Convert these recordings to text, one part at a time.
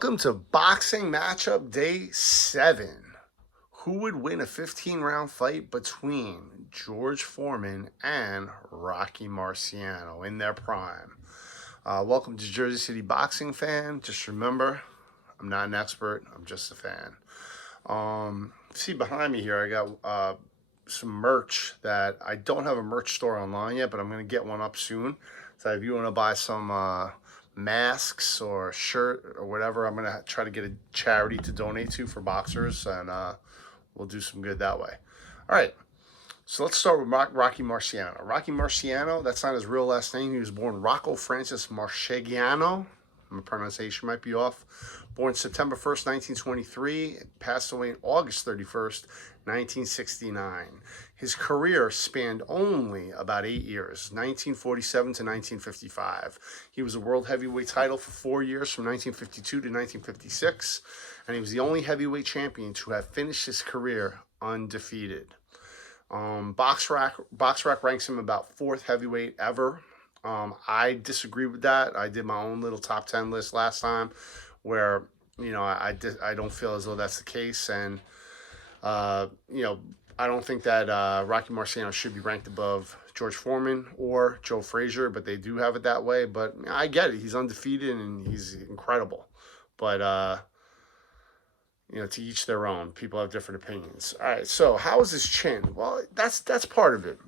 Welcome to boxing matchup day 7. Who would win a 15-round fight between George Foreman and Rocky Marciano in their prime? Welcome to Jersey City Boxing Fan. Just remember, I'm not an expert. I'm just a fan. See behind me here, I got some merch that I don't have a merch store online yet, but I'm going to get one up soon. So if you want to buy some masks or a shirt or whatever, I'm going to try to get a charity to donate to for boxers, and we'll do some good that way. All right. So let's start with Rocky Marciano. Rocky Marciano, that's not his real last name. He was born Rocco Francis Marchegiano. My pronunciation might be off. Born September 1st, 1923. Passed away August 31st, 1969. His career spanned only about 8 years, 1947 to 1955. He was a world heavyweight title for 4 years, from 1952 to 1956. And he was the only heavyweight champion to have finished his career undefeated. BoxRec ranks him about 4th heavyweight ever. I disagree with that. I did my own little top 10 list last time where, I don't feel as though that's the case. And, I don't think that Rocky Marciano should be ranked above George Foreman or Joe Frazier, but they do have it that way. But I get it. He's undefeated and he's incredible. But, to each their own. People have different opinions. All right, so how is his chin? Well, that's part of it.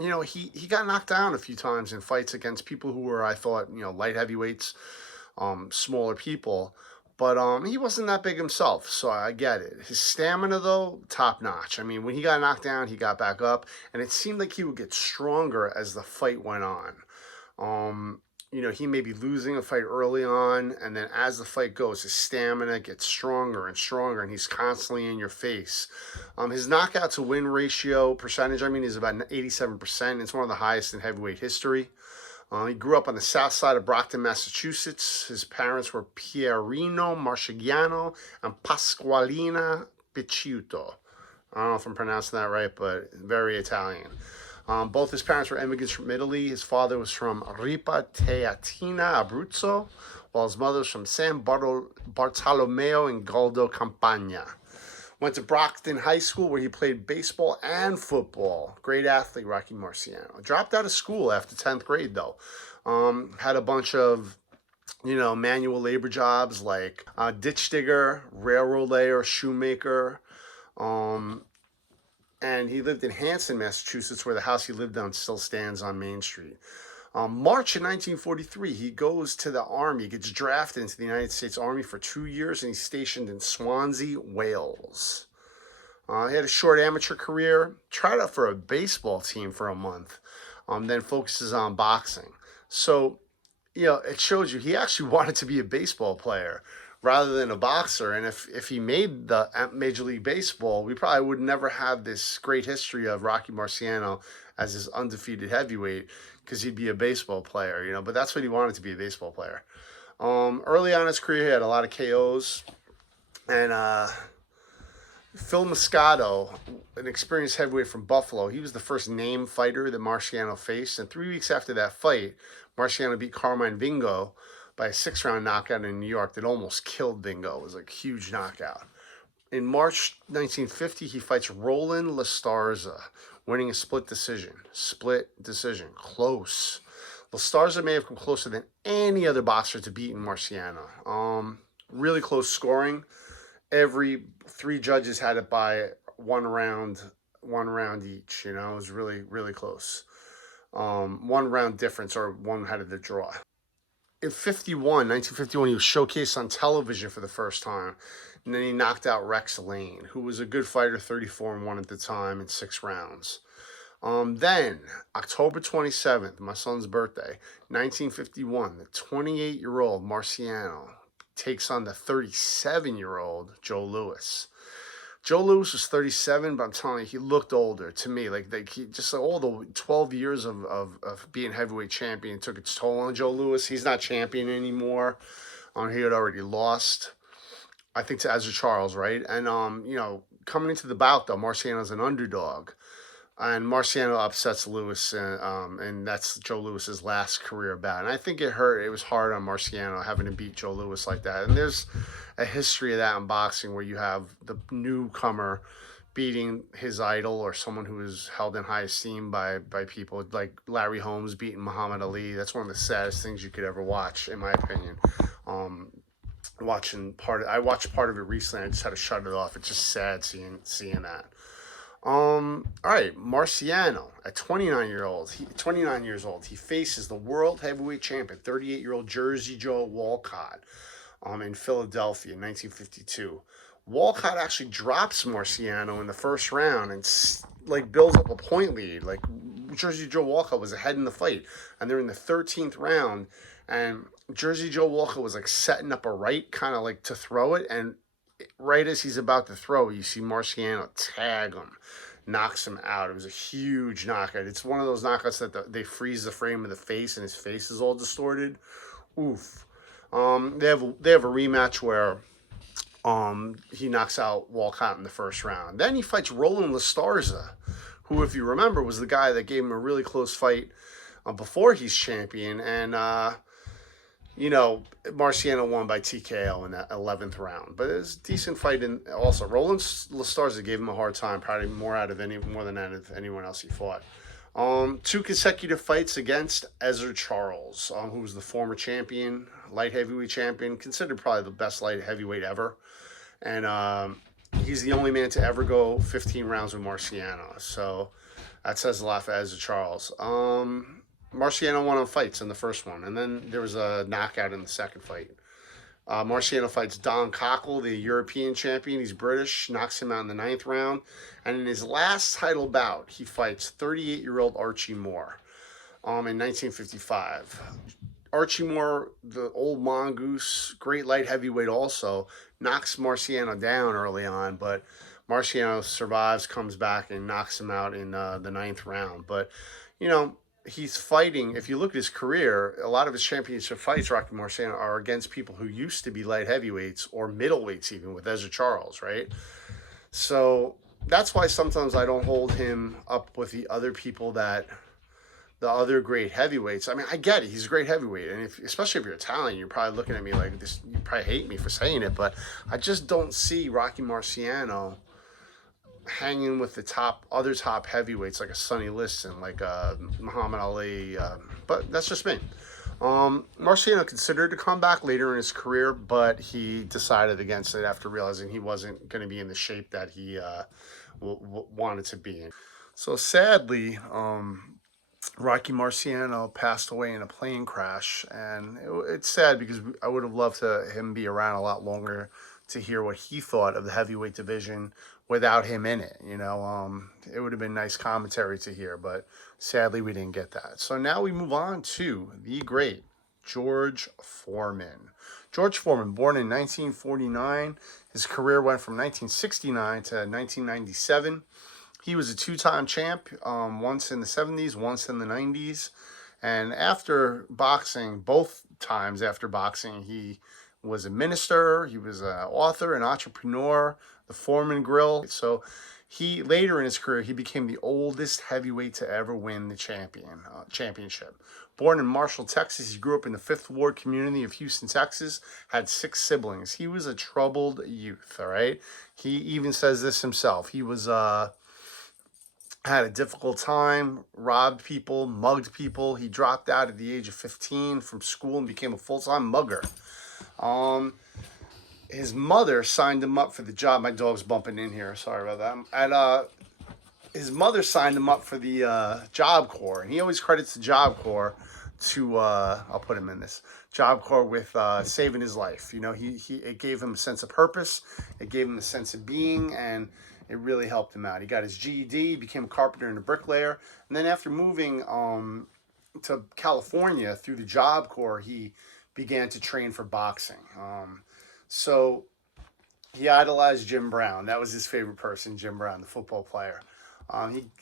He got knocked down a few times in fights against people who were, I thought, light heavyweights, smaller people. But he wasn't that big himself, so I get it. His stamina, though, top notch. I mean, when he got knocked down, he got back up, and it seemed like he would get stronger as the fight went on. He may be losing a fight early on, and then as the fight goes, his stamina gets stronger and stronger, and he's constantly in your face. His knockout to win ratio percentage, is about 87%. It's one of the highest in heavyweight history. He grew up on the south side of Brockton, Massachusetts. His parents were Pierino Marchegiano and Pasqualina Picciuto. I don't know if I'm pronouncing that right, but very Italian. Both his parents were immigrants from Italy. His father was from Ripa Teatina, Abruzzo, while his mother was from San Bartolomeo in Galdo, Campania. Went to Brockton High School, where he played baseball and football. Great athlete, Rocky Marciano. Dropped out of school after 10th grade, though. Had a bunch of, manual labor jobs like ditch digger, railroad layer, shoemaker. And he lived in Hanson, Massachusetts, where the house he lived on still stands on Main Street. March of 1943, he goes to the Army, gets drafted into the United States Army for 2 years, and he's stationed in Swansea, Wales. He had a short amateur career, tried out for a baseball team for a month, then focuses on boxing. So, it shows you he actually wanted to be a baseball player rather than a boxer. And if he made the Major League Baseball, we probably would never have this great history of Rocky Marciano as his undefeated heavyweight, because he'd be a baseball player, but that's what he wanted, to be a baseball player. Early on in his career, he had a lot of KOs. And Phil Moscato, an experienced heavyweight from Buffalo, he was the first named fighter that Marciano faced. And 3 weeks after that fight, Marciano beat Carmine Vingo by a 6-round knockout in New York that almost killed Vingo. It was a huge knockout. In March 1950, he fights Roland LaStarza, winning a split decision. Close. LaStarza may have come closer than any other boxer to beat Marciano. Really close scoring. Every 3 judges had it by one round each. It was really, really close. 1 round difference, or one had it the draw. In 1951, he was showcased on television for the first time. And then he knocked out Rex Lane, who was a good fighter, 34-1 at the time, in 6 rounds. Then, October 27th, my son's birthday, 1951, the 28-year-old Marciano takes on the 37-year-old Joe Louis. Joe Louis was 37, but I'm telling you, he looked older to me. Like he just, all the 12 years of being heavyweight champion took its toll on Joe Louis. He's not champion anymore. He had already lost, I think, to Ezra Charles, right? And coming into the bout, though, Marciano's an underdog. and Marciano upsets Lewis, and that's Joe Lewis's last career bout. And I think it hurt. It was hard on Marciano having to beat Joe Lewis like that. And there's a history of that in boxing where you have the newcomer beating his idol or someone who is held in high esteem by people, like Larry Holmes beating Muhammad Ali. That's one of the saddest things you could ever watch, in my opinion. Um, I watched part of it recently. I just had to shut it off. It's just sad seeing that. All right, Marciano at 29 years old, he faces the world heavyweight champion, 38-year-old Jersey Joe Walcott, in Philadelphia in 1952. Walcott actually drops Marciano in the first round and like builds up a point lead. Like Jersey Joe Walcott was ahead in the fight, and they're in the 13th round, and Jersey Joe Walcott was like setting up a right, kind of like to throw it, and right as he's about to throw, you see Marciano tag him, knocks him out. It was a huge knockout. It's one of those knockouts that they freeze the frame of the face and his face is all distorted. Oof. They have a rematch where he knocks out Walcott in the first round. Then he fights Roland Lastarza, who, if you remember, was the guy that gave him a really close fight before he's champion, and Marciano won by TKO in that 11th round. But it was a decent fight. And also, Roland Lastarza gave him a hard time, probably more than out of anyone else he fought. Two consecutive fights against Ezra Charles, who was the former champion, light heavyweight champion, considered probably the best light heavyweight ever. And he's the only man to ever go 15 rounds with Marciano. So that says a lot for Ezra Charles. Marciano won on fights in the first one, and then there was a knockout in the second fight. Marciano fights Don Cockle, the European champion. He's British, knocks him out in the 9th round. And in his last title bout, he fights 38-year-old Archie Moore in 1955. Archie Moore, the old mongoose, great light heavyweight also, knocks Marciano down early on, but Marciano survives, comes back, and knocks him out in the 9th round. But, he's fighting. If you look at his career, a lot of his championship fights, Rocky Marciano, are against people who used to be light heavyweights or middleweights, even with Ezra Charles, right? So that's why sometimes I don't hold him up with the other great heavyweights. I mean, I get it. He's a great heavyweight. And especially if you're Italian, you're probably looking at me like this. You probably hate me for saying it, but I just don't see Rocky Marciano hanging with the other top heavyweights like a Sonny Liston, like Muhammad Ali. But that's just me. Marciano considered to come back later in his career, but he decided against it after realizing he wasn't going to be in the shape that he wanted to be in. So sadly, Rocky Marciano passed away in a plane crash, and it's sad because I would have loved him be around a lot longer to hear what he thought of the heavyweight division without him in it. It would have been nice commentary to hear, but sadly we didn't get that. So now we move on to the great George Foreman. George Foreman, born in 1949, his career went from 1969 to 1997. He was a two-time champ, once in the 70s, once in the 90s. And after boxing, both times after boxing, he was a minister, he was an author, an entrepreneur, the Foreman Grill. So he, later in his career, he became the oldest heavyweight to ever win the championship. Born in Marshall, Texas, he grew up in the 5th Ward community of Houston, Texas, had 6 siblings. He was a troubled youth, all right? He even says this himself. He was had a difficult time, robbed people, mugged people. He dropped out at the age of 15 from school and became a full-time mugger. His mother signed him up for the job. My dog's bumping in here. Sorry about that. And his mother signed him up for the Job Corps, and he always credits the Job Corps to I'll put him in this Job Corps with saving his life. It gave him a sense of purpose. It gave him a sense of being, and it really helped him out. He got his GED, became a carpenter and a bricklayer, and then after moving to California through the Job Corps, he began to train for boxing. So he idolized Jim Brown. That was his favorite person, Jim Brown, the football player.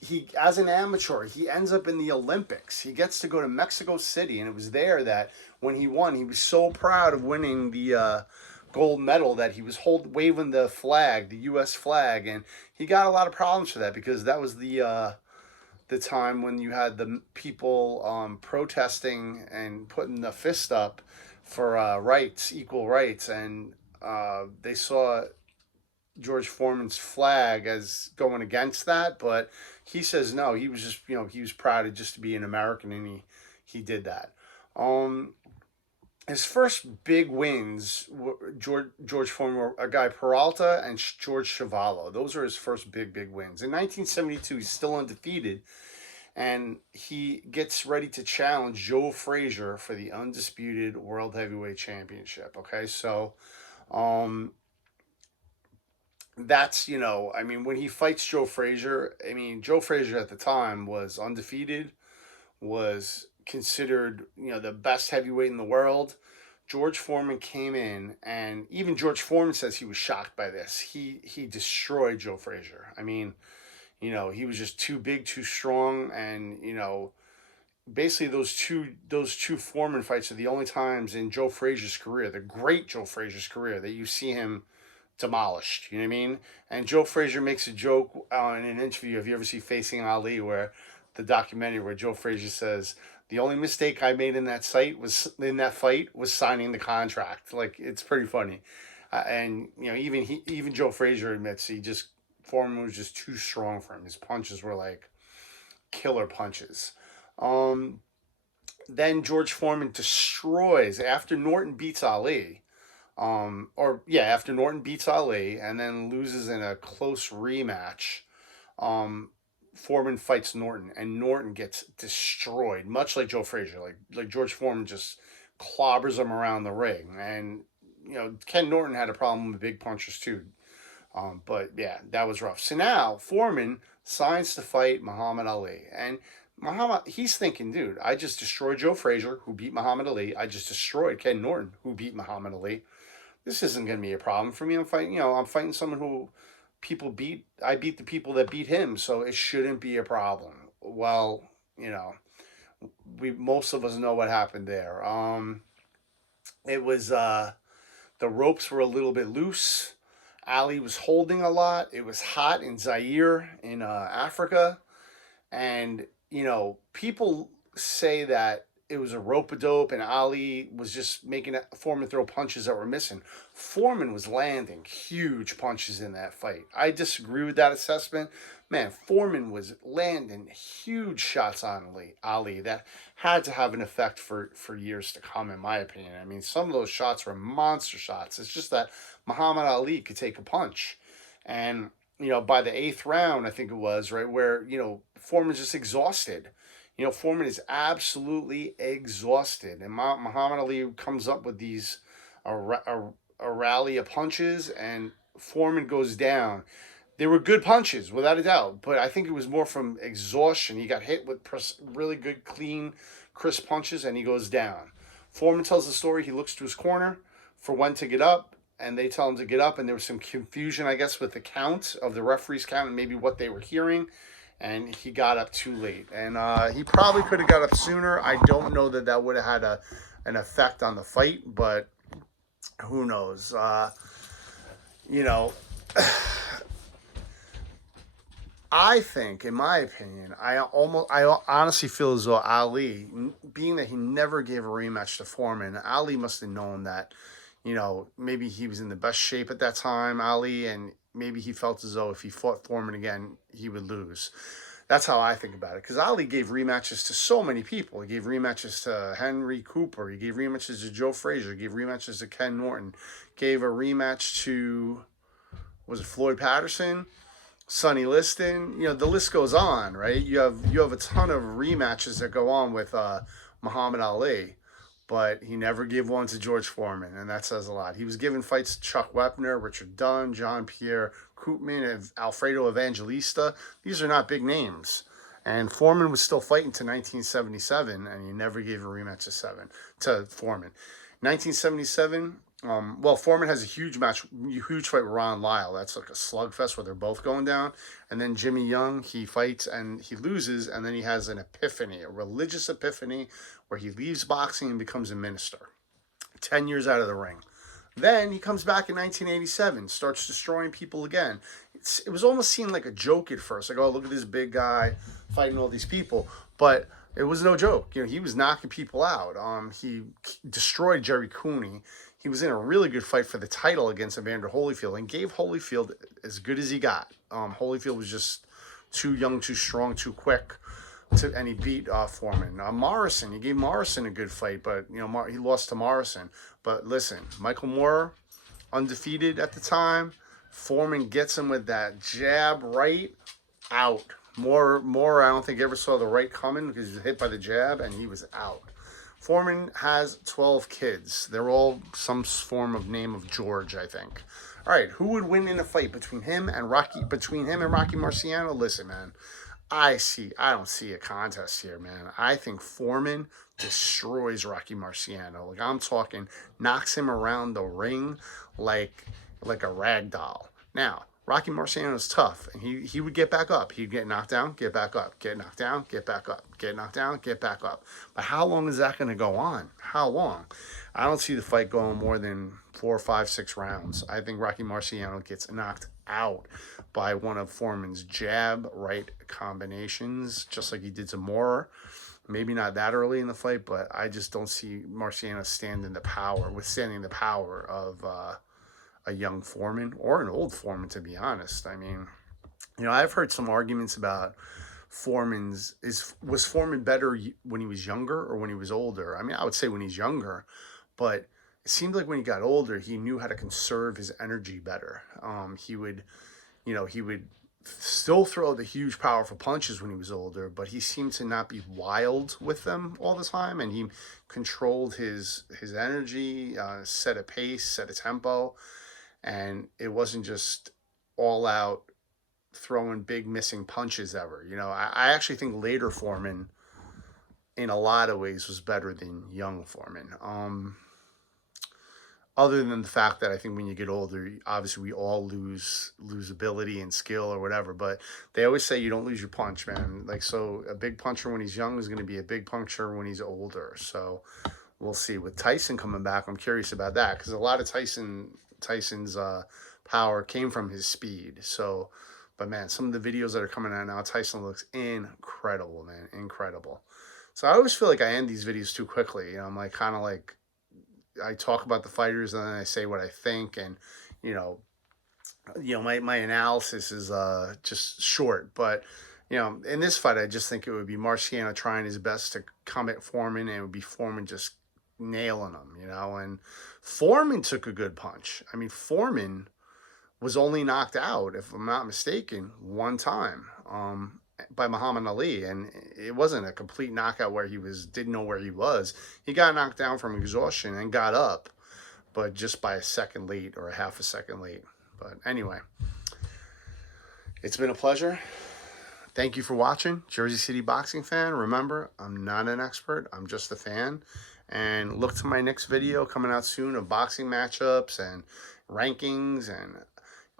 He as an amateur, he ends up in the Olympics. He gets to go to Mexico City, and it was there that when he won, he was so proud of winning the gold medal that he was waving the flag, the U.S. flag, and he got a lot of problems for that because that was the the time when you had the people protesting and putting the fist up for rights, equal rights, and they saw George Foreman's flag as going against that, but he says no. He was just, he was proud of just to be an American, and he did that. Um, his first big wins, George Foreman, were a guy Peralta and George Chavallo. Those were his first big wins. In 1972, he's still undefeated, and he gets ready to challenge Joe Frazier for the undisputed World Heavyweight Championship. Okay, so um, that's, I mean, when he fights Joe Frazier, I mean, Joe Frazier at the time was undefeated, was considered, the best heavyweight in the world. George Foreman came in, and even George Foreman says he was shocked by this. He destroyed Joe Frazier. I mean, he was just too big, too strong, and basically those two Foreman fights are the only times in Joe Frazier's career, the great Joe Frazier's career, that you see him demolished. You know what I mean? And Joe Frazier makes a joke in an interview. Have you ever seen Facing Ali, where the documentary where Joe Frazier says the only mistake I made in that fight was signing the contract. Like, it's pretty funny. And even Joe Frazier admits Foreman was just too strong for him. His punches were like killer punches. Um, then George Foreman destroys after Norton beats Ali. After Norton beats Ali and then loses in a close rematch, um, Foreman fights Norton, and Norton gets destroyed, much like Joe Frazier. Like George Foreman just clobbers him around the ring, and Ken Norton had a problem with big punchers too. But yeah, that was rough. So now Foreman signs to fight Muhammad Ali, and he's thinking, dude, I just destroyed Joe Frazier, who beat Muhammad Ali. I just destroyed Ken Norton, who beat Muhammad Ali. This isn't going to be a problem for me. I'm fighting someone who people beat. I beat the people that beat him, so it shouldn't be a problem. Well, we most of us know what happened there. It was the ropes were a little bit loose. Ali was holding a lot. It was hot in Zaire in Africa, and people say that it was a rope a dope, and Ali was just making Foreman throw punches that were missing. Foreman was landing huge punches in that fight. I disagree with that assessment. Man, Foreman was landing huge shots on Ali that had to have an effect for years to come, in my opinion. I mean, some of those shots were monster shots. It's just that Muhammad Ali could take a punch. And, by the eighth round, I think it was, right, where, Foreman's just exhausted. Foreman is absolutely exhausted, and Muhammad Ali comes up with these a rally of punches, and Foreman goes down. They were good punches, without a doubt, but I think it was more from exhaustion. He got hit with really good, clean, crisp punches, and he goes down. Foreman tells the story. He looks to his corner for when to get up, and they tell him to get up, and there was some confusion, I guess, with the count of the referee's count and maybe what they were hearing. And he got up too late, and he probably could have got up sooner. I don't know that would have had an effect on the fight, but who knows? You know, I think, in my opinion, I honestly feel as though Ali, being that he never gave a rematch to Foreman, Ali must have known that, maybe he was in the best shape at that time, Ali, and maybe he felt as though if he fought Foreman again, he would lose. That's how I think about it. Because Ali gave rematches to so many people. He gave rematches to Henry Cooper. He gave rematches to Joe Frazier. He gave rematches to Ken Norton. Gave a rematch to, was it Floyd Patterson? Sonny Liston? The list goes on, right? You have a ton of rematches that go on with Muhammad Ali. But he never gave one to George Foreman, and that says a lot. He was giving fights to Chuck Wepner, Richard Dunn, Jean-Pierre Koopman, and Alfredo Evangelista. These are not big names. And Foreman was still fighting to 1977, and he never gave a rematch to Foreman. 1977, Foreman has a huge fight with Ron Lyle. That's like a slugfest where they're both going down. And then Jimmy Young, he fights and he loses, and then he has an epiphany, a religious epiphany, where he leaves boxing and becomes a minister. 10 years out of the ring. Then he comes back in 1987, starts destroying people again. it was almost seen like a joke at first. Like, oh, look at this big guy fighting all these people. But it was no joke. You know, he was knocking people out. He destroyed Jerry Cooney. He was in a really good fight for the title against Evander Holyfield and gave Holyfield as good as he got. Holyfield was just too young, too strong, too quick. And he beat Foreman. Morrison, he gave Morrison a good fight, but you know he lost to Morrison. But listen, Michael Moore, undefeated at the time. Foreman gets him with that jab right, out. Moore, I don't think ever saw the right coming because he was hit by the jab and he was out. Foreman has 12 kids. They're all some form of name of George, I think. All right, who would win in a fight between him and Rocky Marciano? Listen, man, I don't see a contest here, man. I think Foreman destroys Rocky Marciano. Like, I'm talking, knocks him around the ring like a rag doll. Now, Rocky Marciano's tough, and he would get back up. He'd get knocked down, get back up, get knocked down, get back up, get knocked down, get back up. But how long is that going to go on? How long? I don't see the fight going more than 4, 5, 6 rounds. I think Rocky Marciano gets knocked out by one of Foreman's jab right combinations, just like he did to Moore. Maybe not that early in the fight, but I just don't see Marciano withstanding the power of a young Foreman or an old Foreman, to be honest. I mean, you know, I've heard some arguments about was Foreman better when he was younger or when he was older? I mean, I would say when he's younger, but it seemed like when he got older, he knew how to conserve his energy better. He would still throw the huge, powerful punches when he was older, but he seemed to not be wild with them all the time, and he controlled his energy, set a pace, set a tempo, and it wasn't just all out throwing big missing punches ever. You know, I actually think later Foreman, in a lot of ways, was better than young Foreman. Other than the fact that I think when you get older, obviously we all lose ability and skill or whatever, but they always say you don't lose your punch, man. Like, so a big puncher when he's young is going to be a big puncher when he's older. So we'll see. With Tyson coming back, I'm curious about that because a lot of Tyson's power came from his speed. So, but man, some of the videos that are coming out now, Tyson looks incredible, man, incredible. So I always feel like I end these videos too quickly. You know, I'm like kind of like, I talk about the fighters and then I say what I think, and you know, my analysis is just short. But you know, in this fight, I just think it would be Marciano trying his best to come at Foreman, and it would be Foreman just nailing him. You know, and Foreman took a good punch. I mean, Foreman was only knocked out, if I'm not mistaken, one time by Muhammad Ali, and it wasn't a complete knockout where he didn't know where he was. He got knocked down from exhaustion and got up, but just by a second late or a half a second late. But anyway, it's been a pleasure. Thank you for watching. Jersey City boxing fan. Remember, I'm not an expert. I'm just a fan. And look to my next video coming out soon of boxing matchups and rankings and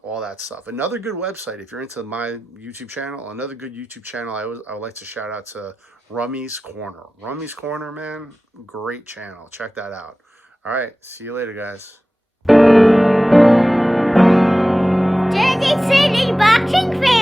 all that stuff. Another good website, if you're into my YouTube channel, another good YouTube channel I would like to shout out to Rummy's Corner. Rummy's Corner, man, great channel. Check that out. All right, see you later, guys. Jersey City boxing fan.